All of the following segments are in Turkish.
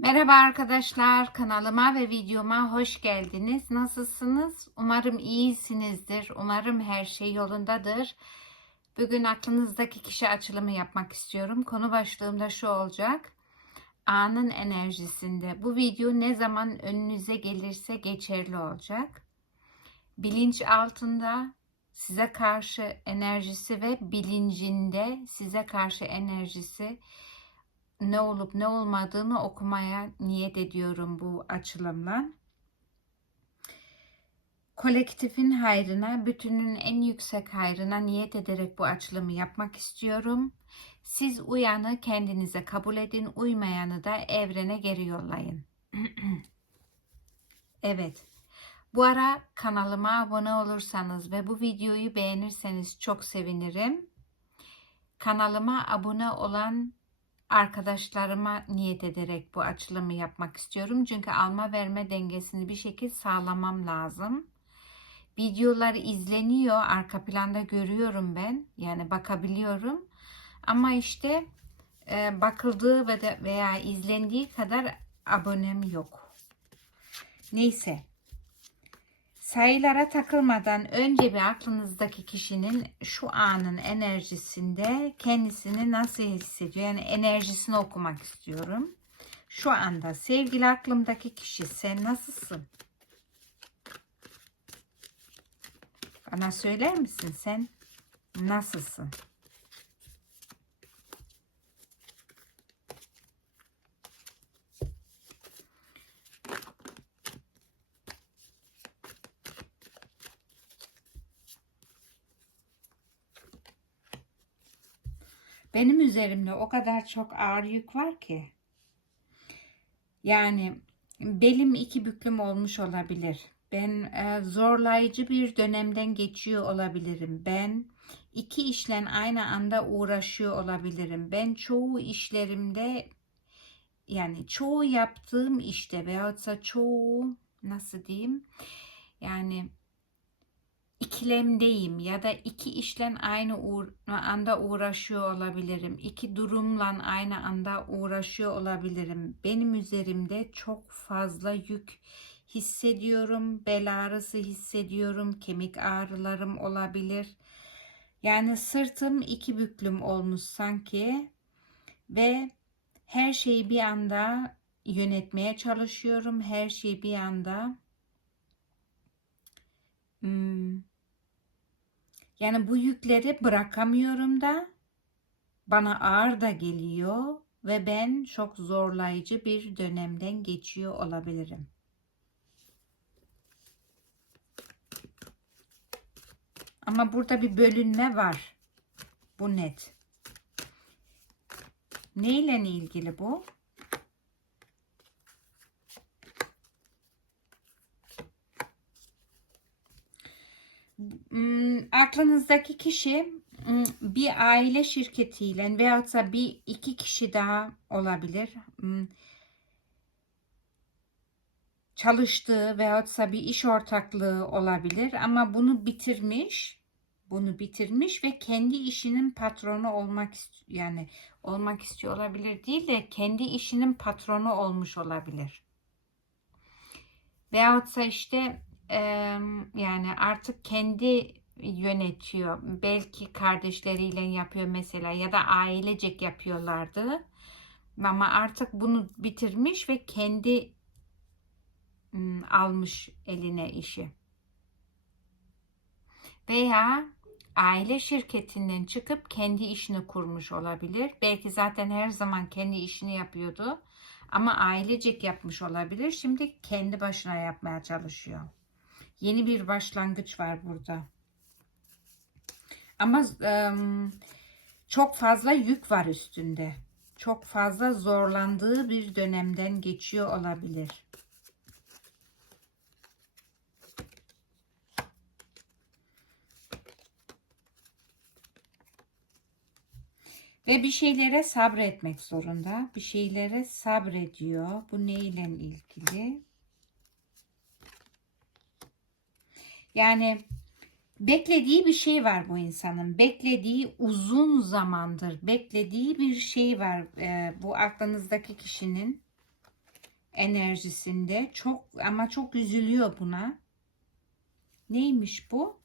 Merhaba arkadaşlar, kanalıma ve videoma hoş geldiniz. Nasılsınız? Umarım iyisinizdir. Umarım her şey yolundadır. Bugün aklınızdaki kişi açılımı yapmak istiyorum. Konu başlığım da şu olacak. Anın enerjisinde. Bu video ne zaman önünüze gelirse geçerli olacak. Bilinç altında size karşı enerjisi ve bilincinde size karşı enerjisi ne olup ne olmadığını okumaya niyet ediyorum bu açılımla. Kolektifin hayrına, bütünün en yüksek hayrına niyet ederek bu açılımı yapmak istiyorum. Siz uyanı kendinize kabul edin, uymayanı da evrene geri yollayın. evet. Bu ara kanalıma abone olursanız ve bu videoyu beğenirseniz çok sevinirim. Kanalıma abone olan arkadaşlarıma niyet ederek bu açılımı yapmak istiyorum. Çünkü alma verme dengesini bir şekilde sağlamam lazım. Videolar izleniyor, arka planda görüyorum ben. Yani bakabiliyorum. Ama işte e, bakıldığı veya izlendiği kadar abonem yok. Neyse. Sayılara takılmadan önce bir aklınızdaki kişinin şu anın enerjisinde kendisini nasıl hissediyor? Yani enerjisini okumak istiyorum. Şu anda sevgili aklımdaki kişi sen nasılsın? Bana söyler misin sen nasılsın? Benim üzerimde o kadar çok ağır yük var ki. Yani belim iki büklüm olmuş olabilir. Ben e, zorlayıcı bir dönemden geçiyor olabilirim. Ben iki işle aynı anda uğraşıyor olabilirim. Ben çoğu işlerimde yani çoğu yaptığım işte veyahut da çoğu nasıl diyeyim yani ikilemdeyim ya da iki işle aynı uğra anda uğraşıyor olabilirim. İki durumla aynı anda uğraşıyor olabilirim. Benim üzerimde çok fazla yük hissediyorum. Bel ağrısı hissediyorum. Kemik ağrılarım olabilir. Yani sırtım iki büklüm olmuş sanki ve her şeyi bir anda yönetmeye çalışıyorum. Her şeyi bir anda hmm, yani bu yükleri bırakamıyorum da bana ağır da geliyor ve ben çok zorlayıcı bir dönemden geçiyor olabilirim. Ama burada bir bölünme var. Bu net. Neyle ilgili bu? Aklınızdaki kişi hmm, bir aile şirketiyle veyahut da bir iki kişi daha olabilir. Hmm, çalıştığı veyahut da bir iş ortaklığı olabilir ama bunu bitirmiş bunu bitirmiş ve kendi işinin patronu olmak yani olmak istiyor olabilir değil de kendi işinin patronu olmuş olabilir. Veyahut da işte yani artık kendi yönetiyor. Belki kardeşleriyle yapıyor mesela ya da ailecek yapıyorlardı. Ama artık bunu bitirmiş ve kendi almış eline işi. Veya aile şirketinden çıkıp kendi işini kurmuş olabilir. Belki zaten her zaman kendi işini yapıyordu. Ama ailecek yapmış olabilir. Şimdi kendi başına yapmaya çalışıyor. Yeni bir başlangıç var burada. Ama ıı, çok fazla yük var üstünde. Çok fazla zorlandığı bir dönemden geçiyor olabilir. Ve bir şeylere sabretmek zorunda. Bir şeylere sabrediyor. Bu neyle ilgili? Yani beklediği bir şey var bu insanın. Beklediği uzun zamandır beklediği bir şey var e, bu aklınızdaki kişinin. enerjisinde çok ama çok üzülüyor buna. Neymiş bu?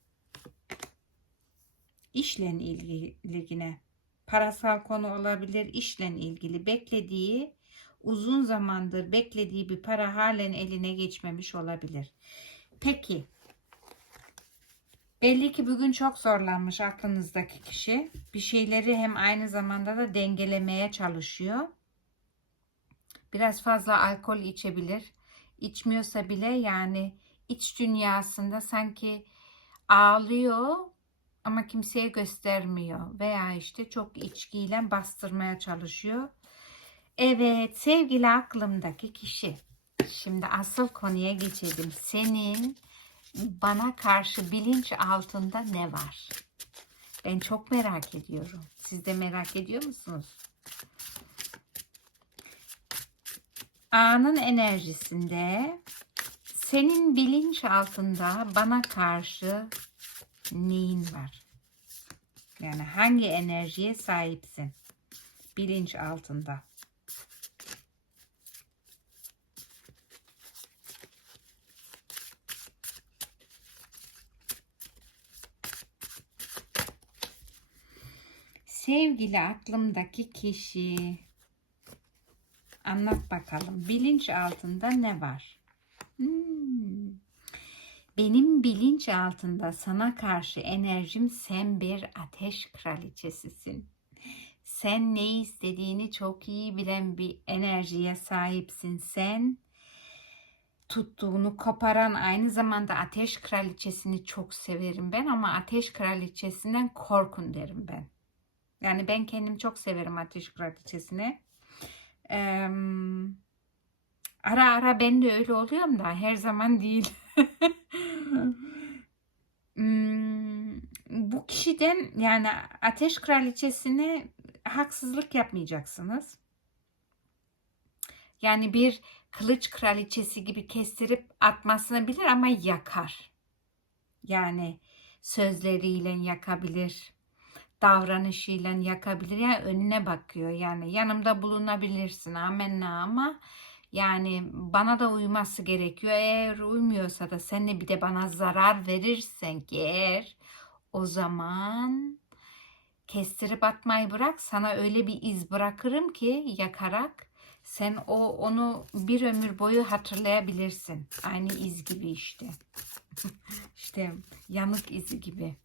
İşle ilgili yine. Parasal konu olabilir, işle ilgili beklediği uzun zamandır beklediği bir para halen eline geçmemiş olabilir. Peki belli ki bugün çok zorlanmış aklınızdaki kişi. Bir şeyleri hem aynı zamanda da dengelemeye çalışıyor. Biraz fazla alkol içebilir. İçmiyorsa bile yani iç dünyasında sanki ağlıyor ama kimseye göstermiyor veya işte çok içkiyle bastırmaya çalışıyor. Evet sevgili aklımdaki kişi. Şimdi asıl konuya geçelim. Senin bana karşı bilinç altında ne var? Ben çok merak ediyorum. Siz de merak ediyor musunuz? Anın enerjisinde senin bilinç altında bana karşı neyin var? Yani hangi enerjiye sahipsin? Bilinç altında. Sevgili aklımdaki kişi. Anlat bakalım. Bilinç altında ne var? Hmm. Benim bilinç altında sana karşı enerjim sen bir ateş kraliçesisin. Sen ne istediğini çok iyi bilen bir enerjiye sahipsin. Sen tuttuğunu koparan aynı zamanda ateş kraliçesini çok severim ben ama ateş kraliçesinden korkun derim ben. Yani ben kendim çok severim ateş kraliçesini. Ee, ara ara ben de öyle oluyorum da her zaman değil. Hmm, bu kişiden yani ateş kraliçesine haksızlık yapmayacaksınız. Yani bir kılıç kraliçesi gibi kestirip atmasını bilir ama yakar. Yani sözleriyle yakabilir, davranışıyla yakabilir. Yani önüne bakıyor. Yani yanımda bulunabilirsin amenna ama yani bana da uyması gerekiyor. Eğer uymuyorsa da sen de bir de bana zarar verirsen ki eğer o zaman kestirip atmayı bırak sana öyle bir iz bırakırım ki yakarak sen o onu bir ömür boyu hatırlayabilirsin. Aynı iz gibi işte. işte yanık izi gibi.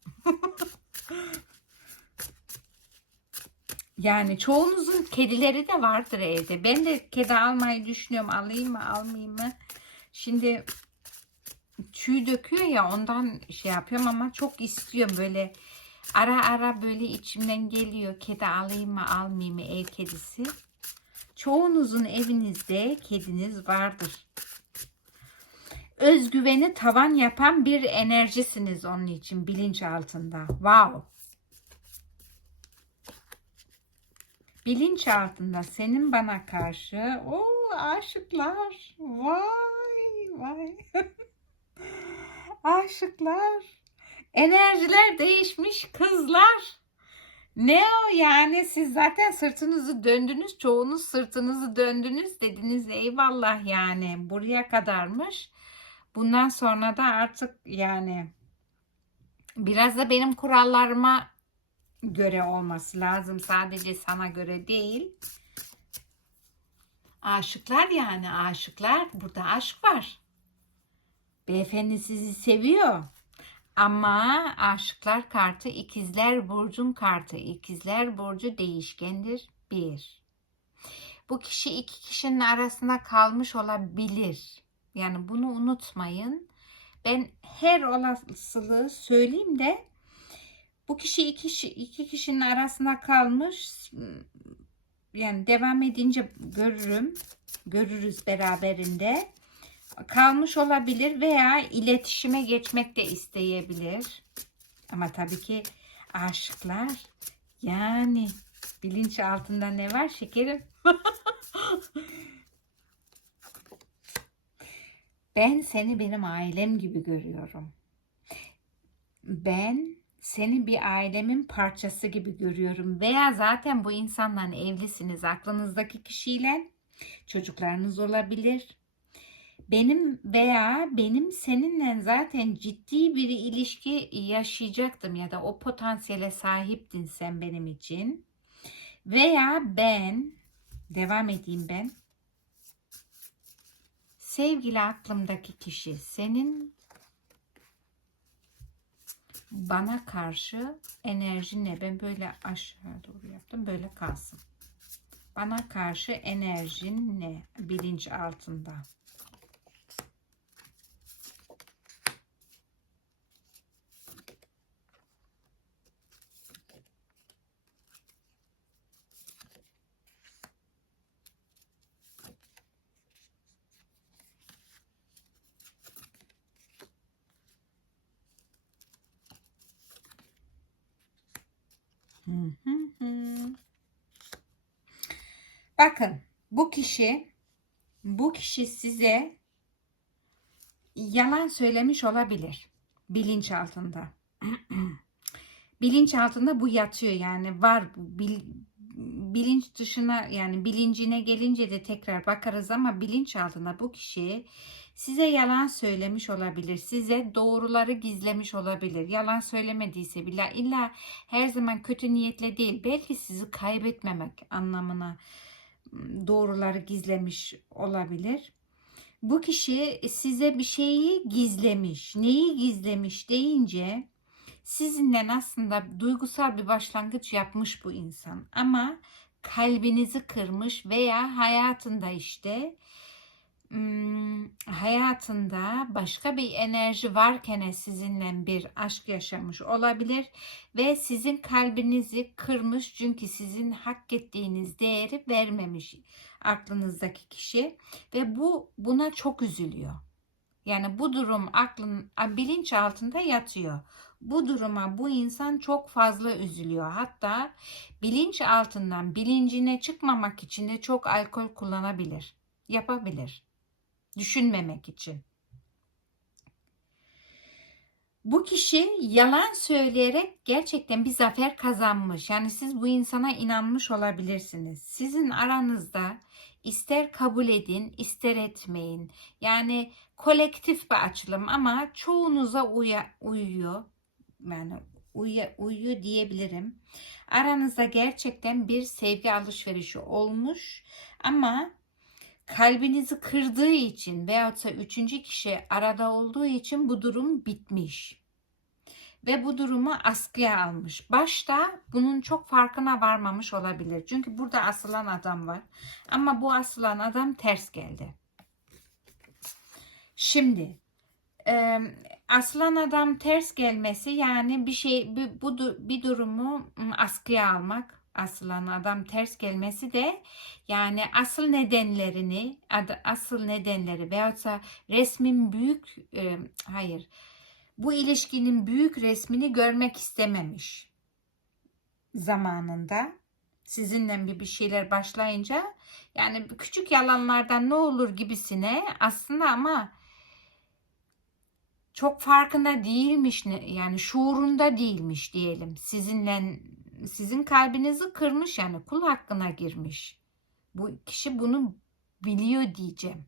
Yani çoğunuzun kedileri de vardır evde. Ben de kedi almayı düşünüyorum. Alayım mı almayayım mı? Şimdi tüy döküyor ya ondan şey yapıyorum ama çok istiyorum böyle ara ara böyle içimden geliyor kedi alayım mı almayayım mı ev kedisi. Çoğunuzun evinizde kediniz vardır. Özgüveni tavan yapan bir enerjisiniz onun için bilinç altında. Wow. Bilinç altında senin bana karşı o aşıklar vay vay. Aşıklar enerjiler değişmiş kızlar. Ne o yani? Siz zaten sırtınızı döndünüz çoğunuz sırtınızı döndünüz dediniz. Eyvallah yani buraya kadarmış. Bundan sonra da artık yani biraz da benim kurallarıma göre olması lazım. Sadece sana göre değil. Aşıklar yani aşıklar. Burada aşk var. Beyefendi sizi seviyor. Ama aşıklar kartı ikizler burcun kartı. İkizler burcu değişkendir. Bir. Bu kişi iki kişinin arasında kalmış olabilir. Yani bunu unutmayın. Ben her olasılığı söyleyeyim de bu kişi iki, iki kişinin arasında kalmış. Yani devam edince görürüm. Görürüz beraberinde. Kalmış olabilir veya iletişime geçmek de isteyebilir. Ama tabii ki aşıklar yani bilinç altında ne var şekerim? ben seni benim ailem gibi görüyorum. Ben seni bir ailemin parçası gibi görüyorum veya zaten bu insanla evlisiniz aklınızdaki kişiyle Çocuklarınız olabilir. Benim veya benim seninle zaten ciddi bir ilişki yaşayacaktım ya da o potansiyele sahiptin sen benim için. Veya ben devam edeyim ben. Sevgili aklımdaki kişi senin bana karşı enerji ne? Ben böyle aşağı doğru yaptım. Böyle kalsın. Bana karşı enerjin ne? Bilinç altında. Bakın bu kişi bu kişi size yalan söylemiş olabilir bilinç altında. bilinç altında bu yatıyor yani var bu bil, bilinç dışına yani bilincine gelince de tekrar bakarız ama bilinç altında bu kişi size yalan söylemiş olabilir. Size doğruları gizlemiş olabilir. Yalan söylemediyse bile illa her zaman kötü niyetle değil. Belki sizi kaybetmemek anlamına doğruları gizlemiş olabilir. Bu kişi size bir şeyi gizlemiş. Neyi gizlemiş deyince sizinle aslında duygusal bir başlangıç yapmış bu insan. Ama kalbinizi kırmış veya hayatında işte hayatında başka bir enerji varken sizinle bir aşk yaşamış olabilir ve sizin kalbinizi kırmış çünkü sizin hak ettiğiniz değeri vermemiş aklınızdaki kişi ve bu buna çok üzülüyor. Yani bu durum aklın bilinç altında yatıyor. Bu duruma bu insan çok fazla üzülüyor. Hatta bilinç altından bilincine çıkmamak için de çok alkol kullanabilir. Yapabilir düşünmemek için. Bu kişi yalan söyleyerek gerçekten bir zafer kazanmış. Yani siz bu insana inanmış olabilirsiniz. Sizin aranızda ister kabul edin, ister etmeyin. Yani kolektif bir açılım ama çoğunuza uya, uyuyor. Yani uya, uyuyor diyebilirim. Aranızda gerçekten bir sevgi alışverişi olmuş ama kalbinizi kırdığı için veyahut da üçüncü kişi arada olduğu için bu durum bitmiş. Ve bu durumu askıya almış. Başta bunun çok farkına varmamış olabilir. Çünkü burada asılan adam var. Ama bu asılan adam ters geldi. Şimdi e, asılan adam ters gelmesi yani bir şey bir, bu bir durumu askıya almak asılan adam ters gelmesi de yani asıl nedenlerini asıl nedenleri veyahut da resmin büyük e, hayır bu ilişkinin büyük resmini görmek istememiş zamanında. Sizinle bir bir şeyler başlayınca yani küçük yalanlardan ne olur gibisine aslında ama çok farkında değilmiş yani şuurunda değilmiş diyelim sizinle sizin kalbinizi kırmış yani kul hakkına girmiş. Bu kişi bunu biliyor diyeceğim.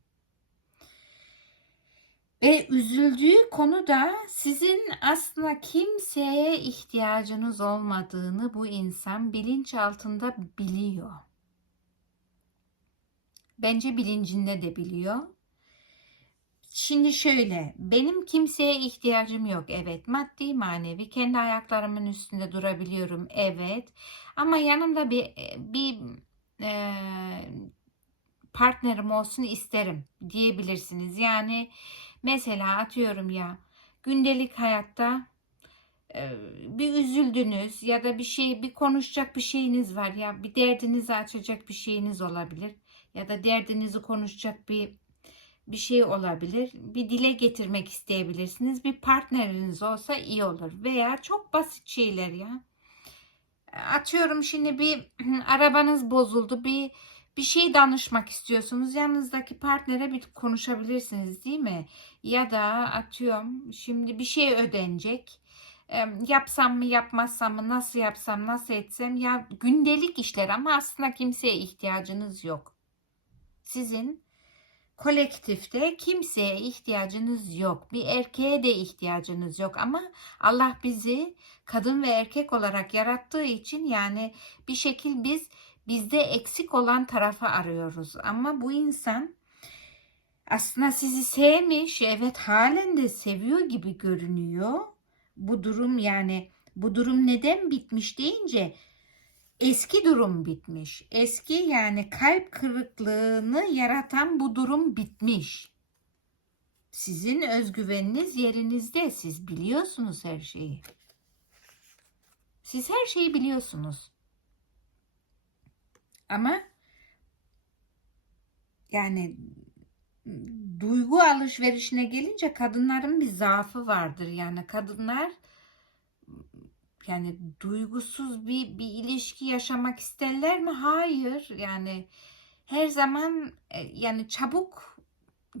Ve üzüldüğü konu da sizin aslında kimseye ihtiyacınız olmadığını bu insan bilinç altında biliyor. Bence bilincinde de biliyor. Şimdi şöyle, benim kimseye ihtiyacım yok. Evet, maddi manevi kendi ayaklarımın üstünde durabiliyorum. Evet. Ama yanımda bir bir e, partnerim olsun isterim diyebilirsiniz. Yani mesela atıyorum ya gündelik hayatta e, bir üzüldünüz ya da bir şey bir konuşacak bir şeyiniz var ya bir derdinizi açacak bir şeyiniz olabilir ya da derdinizi konuşacak bir bir şey olabilir. Bir dile getirmek isteyebilirsiniz. Bir partneriniz olsa iyi olur. Veya çok basit şeyler ya. Atıyorum şimdi bir arabanız bozuldu. Bir bir şey danışmak istiyorsunuz. Yanınızdaki partnere bir konuşabilirsiniz değil mi? Ya da atıyorum şimdi bir şey ödenecek. Yapsam mı yapmazsam mı nasıl yapsam nasıl etsem ya gündelik işler ama aslında kimseye ihtiyacınız yok Sizin kolektifte kimseye ihtiyacınız yok. Bir erkeğe de ihtiyacınız yok ama Allah bizi kadın ve erkek olarak yarattığı için yani bir şekil biz bizde eksik olan tarafı arıyoruz. Ama bu insan aslında sizi sevmiş, evet halen de seviyor gibi görünüyor. Bu durum yani bu durum neden bitmiş deyince eski durum bitmiş. Eski yani kalp kırıklığını yaratan bu durum bitmiş. Sizin özgüveniniz yerinizde. Siz biliyorsunuz her şeyi. Siz her şeyi biliyorsunuz. Ama yani duygu alışverişine gelince kadınların bir zaafı vardır. Yani kadınlar yani duygusuz bir, bir ilişki yaşamak isterler mi? Hayır. Yani her zaman e, yani çabuk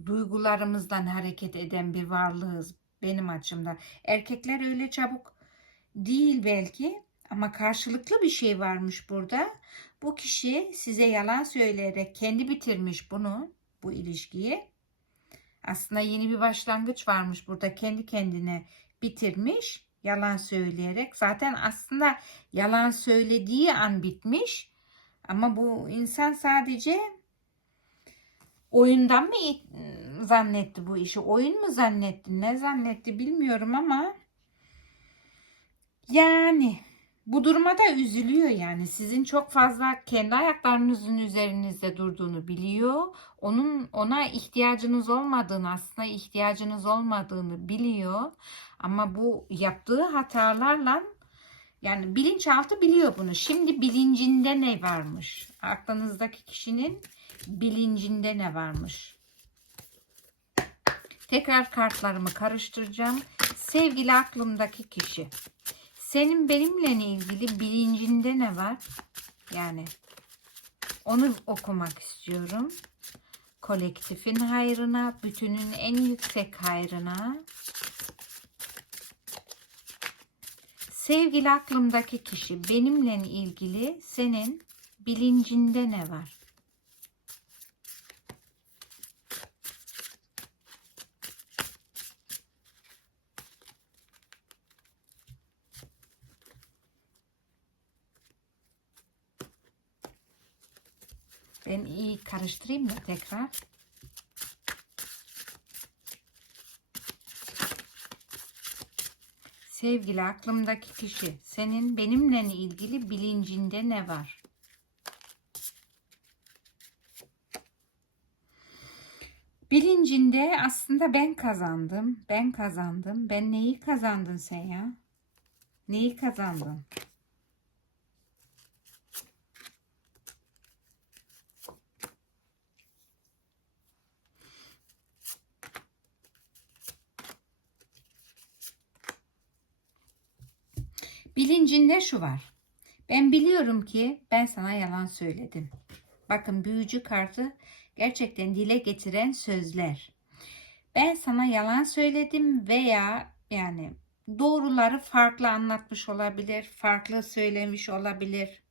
duygularımızdan hareket eden bir varlığız benim açımdan. Erkekler öyle çabuk değil belki ama karşılıklı bir şey varmış burada. Bu kişi size yalan söyleyerek kendi bitirmiş bunu, bu ilişkiyi. Aslında yeni bir başlangıç varmış burada. Kendi kendine bitirmiş yalan söyleyerek. Zaten aslında yalan söylediği an bitmiş. Ama bu insan sadece oyundan mı zannetti bu işi? Oyun mu zannetti? Ne zannetti bilmiyorum ama yani bu duruma da üzülüyor yani. Sizin çok fazla kendi ayaklarınızın üzerinizde durduğunu biliyor. Onun ona ihtiyacınız olmadığını, aslında ihtiyacınız olmadığını biliyor. Ama bu yaptığı hatalarla yani bilinçaltı biliyor bunu. Şimdi bilincinde ne varmış? Aklınızdaki kişinin bilincinde ne varmış? Tekrar kartlarımı karıştıracağım. Sevgili aklımdaki kişi. Senin benimle ilgili bilincinde ne var? Yani onu okumak istiyorum. Kolektifin hayrına, bütünün en yüksek hayrına. Sevgili aklımdaki kişi benimle ilgili senin bilincinde ne var? Ben iyi karıştırayım mı tekrar? Sevgili aklımdaki kişi, senin benimle ilgili bilincinde ne var? Bilincinde aslında ben kazandım, ben kazandım. Ben neyi kazandın sen ya? Neyi kazandın? Bilincinde şu var. Ben biliyorum ki ben sana yalan söyledim. Bakın büyücü kartı gerçekten dile getiren sözler. Ben sana yalan söyledim veya yani doğruları farklı anlatmış olabilir, farklı söylemiş olabilir.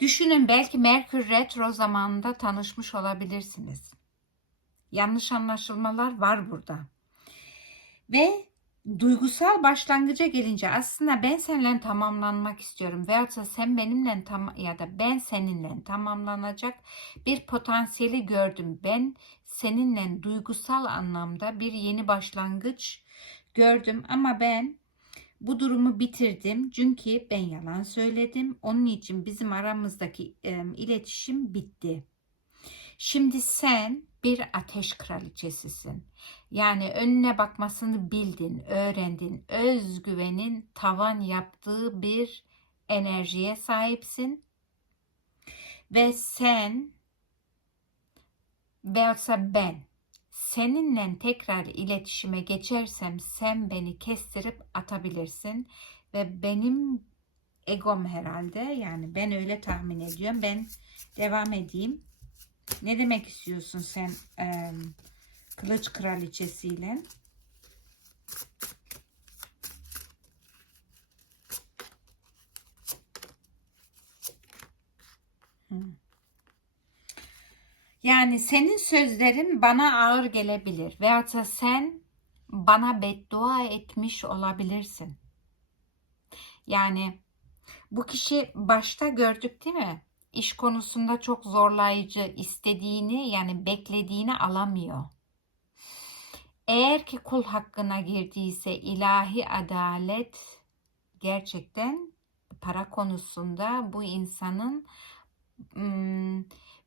Düşünün belki Merkür Retro zamanında tanışmış olabilirsiniz. Yanlış anlaşılmalar var burada. Ve duygusal başlangıca gelince aslında ben seninle tamamlanmak istiyorum veyahut da sen benimle tam ya da ben seninle tamamlanacak bir potansiyeli gördüm. Ben seninle duygusal anlamda bir yeni başlangıç gördüm ama ben bu durumu bitirdim çünkü ben yalan söyledim. Onun için bizim aramızdaki e, iletişim bitti. Şimdi sen bir ateş kraliçesisin. Yani önüne bakmasını bildin, öğrendin. Özgüvenin tavan yaptığı bir enerjiye sahipsin. Ve sen veyahutsa ben seninle tekrar iletişime geçersem sen beni kestirip atabilirsin ve benim egom herhalde yani ben öyle tahmin ediyorum ben devam edeyim ne demek istiyorsun sen e, kılıç kraliçesiyle? Yani senin sözlerin bana ağır gelebilir veyahut da sen bana beddua etmiş olabilirsin. Yani bu kişi başta gördük değil mi? İş konusunda çok zorlayıcı, istediğini yani beklediğini alamıyor. Eğer ki kul hakkına girdiyse ilahi adalet gerçekten para konusunda bu insanın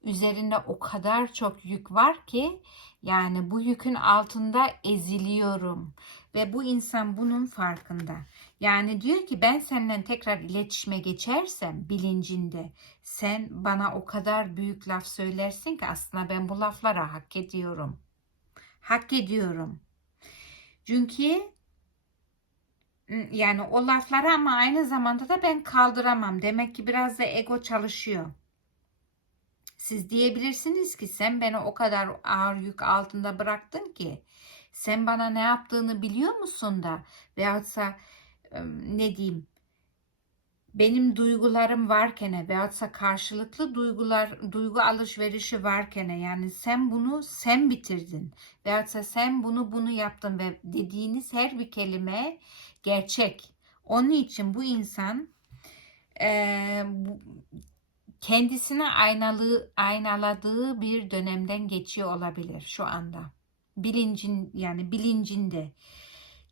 üzerinde o kadar çok yük var ki yani bu yükün altında eziliyorum ve bu insan bunun farkında. Yani diyor ki ben senden tekrar iletişime geçersem bilincinde sen bana o kadar büyük laf söylersin ki aslında ben bu laflara hak ediyorum. Hak ediyorum. Çünkü yani o lafları ama aynı zamanda da ben kaldıramam. Demek ki biraz da ego çalışıyor. Siz diyebilirsiniz ki sen beni o kadar ağır yük altında bıraktın ki sen bana ne yaptığını biliyor musun da veyahutsa ne diyeyim benim duygularım varken veyahutsa karşılıklı duygular duygu alışverişi varken yani sen bunu sen bitirdin veyahutsa sen bunu bunu yaptın ve dediğiniz her bir kelime gerçek. Onun için bu insan e, kendisine aynalı, aynaladığı bir dönemden geçiyor olabilir şu anda. Bilincin yani bilincinde.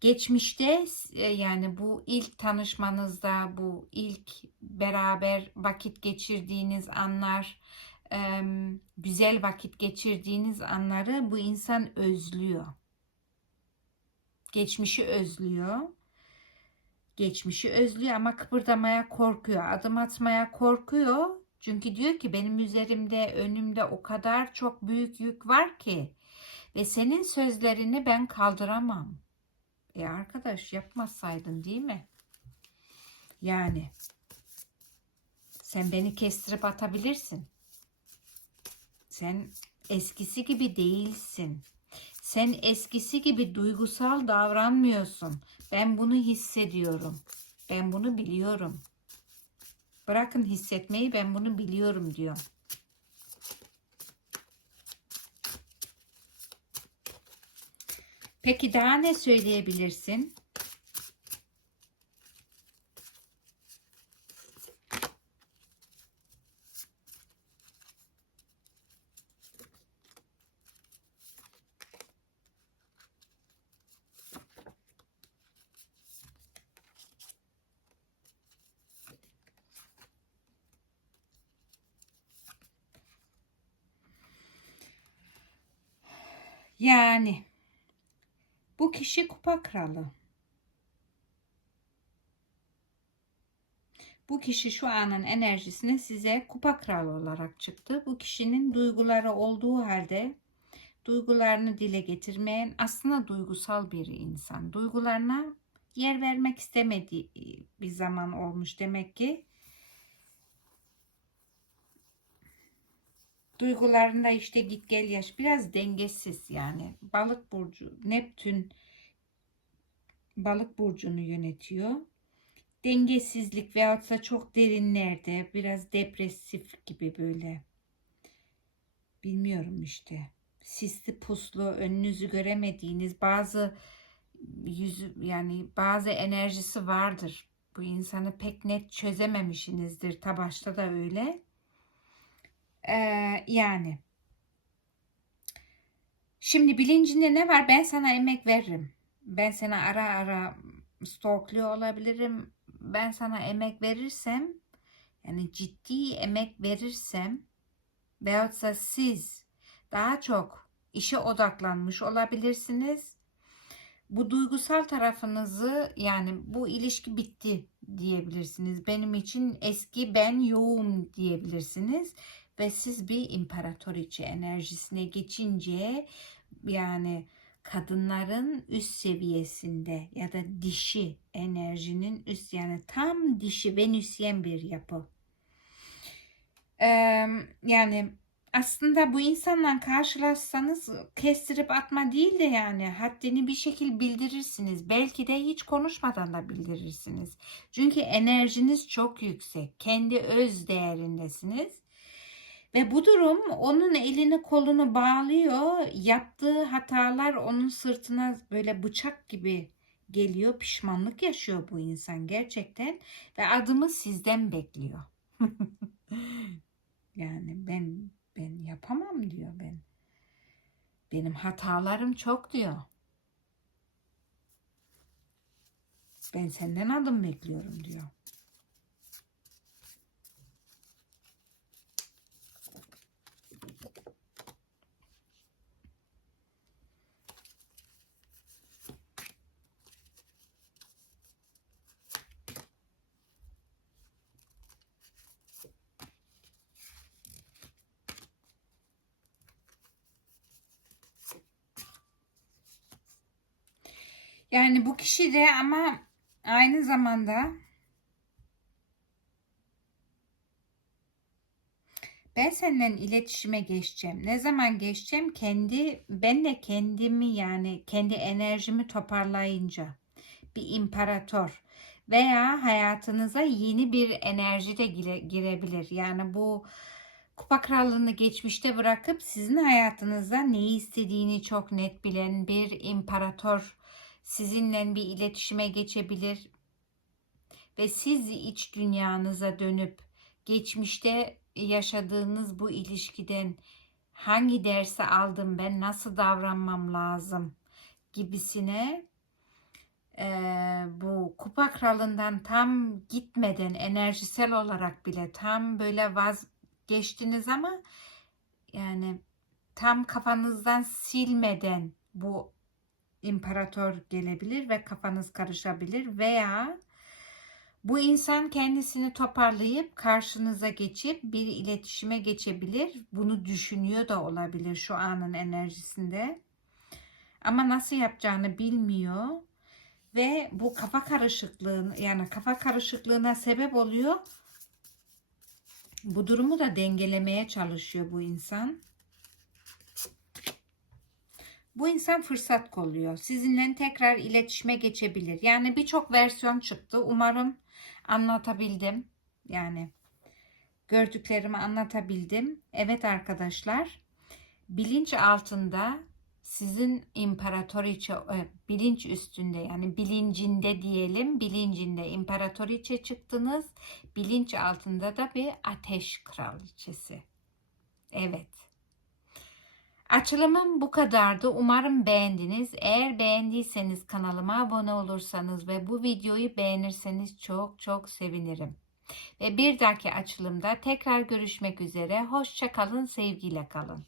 Geçmişte e, yani bu ilk tanışmanızda bu ilk beraber vakit geçirdiğiniz anlar güzel vakit geçirdiğiniz anları bu insan özlüyor. Geçmişi özlüyor. Geçmişi özlüyor ama kıpırdamaya korkuyor. Adım atmaya korkuyor. Çünkü diyor ki benim üzerimde, önümde o kadar çok büyük yük var ki ve senin sözlerini ben kaldıramam. E arkadaş yapmasaydın değil mi? Yani sen beni kestirip atabilirsin. Sen eskisi gibi değilsin. Sen eskisi gibi duygusal davranmıyorsun. Ben bunu hissediyorum. Ben bunu biliyorum. Bırakın hissetmeyi ben bunu biliyorum diyor. Peki daha ne söyleyebilirsin? Yani bu kişi kupa kralı. Bu kişi şu anın enerjisine size kupa kralı olarak çıktı. Bu kişinin duyguları olduğu halde duygularını dile getirmeyen aslında duygusal bir insan. Duygularına yer vermek istemediği bir zaman olmuş demek ki. Duygularında işte git gel yaş biraz dengesiz yani. Balık burcu Neptün balık burcunu yönetiyor. Dengesizlik veyahut da çok derinlerde biraz depresif gibi böyle. Bilmiyorum işte. Sisli puslu önünüzü göremediğiniz bazı yüzü yani bazı enerjisi vardır. Bu insanı pek net çözememişsinizdir. Tabaşta da öyle. Ee, yani. Şimdi bilincinde ne var? Ben sana emek veririm. Ben seni ara ara stalkluyor olabilirim. Ben sana emek verirsem yani ciddi emek verirsem veyahut da siz daha çok işe odaklanmış olabilirsiniz. Bu duygusal tarafınızı yani bu ilişki bitti diyebilirsiniz. Benim için eski ben yoğun diyebilirsiniz ve siz bir imparatoriçe enerjisine geçince yani kadınların üst seviyesinde ya da dişi enerjinin üst yani tam dişi venüsyen bir yapı. Ee, yani aslında bu insanla karşılaşsanız kestirip atma değil de yani haddini bir şekilde bildirirsiniz. Belki de hiç konuşmadan da bildirirsiniz. Çünkü enerjiniz çok yüksek. Kendi öz değerindesiniz Ve bu durum onun elini kolunu bağlıyor. Yaptığı hatalar onun sırtına böyle bıçak gibi geliyor. Pişmanlık yaşıyor bu insan gerçekten. Ve adımı sizden bekliyor. yani ben ben yapamam diyor ben. Benim hatalarım çok diyor. Ben senden adım bekliyorum diyor. Yani bu kişi de ama aynı zamanda ben seninle iletişime geçeceğim. Ne zaman geçeceğim? Kendi ben de kendimi yani kendi enerjimi toparlayınca bir imparator veya hayatınıza yeni bir enerji de gire- girebilir. Yani bu Kupa Krallığını geçmişte bırakıp sizin hayatınızda neyi istediğini çok net bilen bir imparator sizinle bir iletişime geçebilir ve siz iç dünyanıza dönüp geçmişte yaşadığınız bu ilişkiden hangi dersi aldım ben nasıl davranmam lazım gibisine eee, bu kupa kralından tam gitmeden enerjisel olarak bile tam böyle vazgeçtiniz ama yani tam kafanızdan silmeden bu imparator gelebilir ve kafanız karışabilir veya bu insan kendisini toparlayıp karşınıza geçip bir iletişime geçebilir. Bunu düşünüyor da olabilir şu anın enerjisinde. Ama nasıl yapacağını bilmiyor ve bu kafa karışıklığını yani kafa karışıklığına sebep oluyor. Bu durumu da dengelemeye çalışıyor bu insan. Bu insan fırsat kolluyor. Sizinle tekrar iletişime geçebilir. Yani birçok versiyon çıktı. Umarım anlatabildim. Yani gördüklerimi anlatabildim. Evet arkadaşlar. Bilinç altında sizin imparatoriçe e, bilinç üstünde yani bilincinde diyelim bilincinde imparatoriçe çıktınız. Bilinç altında da bir ateş kraliçesi. Evet. Açılımım bu kadardı. Umarım beğendiniz. Eğer beğendiyseniz kanalıma abone olursanız ve bu videoyu beğenirseniz çok çok sevinirim. Ve bir dahaki açılımda tekrar görüşmek üzere. Hoşça kalın, sevgiyle kalın.